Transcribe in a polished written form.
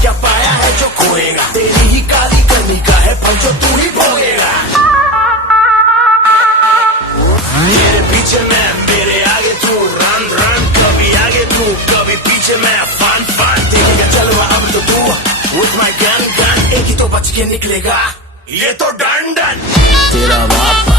क्या पाया है जो खोएगा, तेरी ही काली करनी का है फल जो तू ही भोगेगा। मेरे पीछे मैं, मेरे आगे तू, रन रन, कभी आगे तू कभी पीछे मैं, फन फन देखेगा चलवा अब तो तू, with my gun gun, एक ही तो बच के निकलेगा, ये तो डन डन। तेरा बाप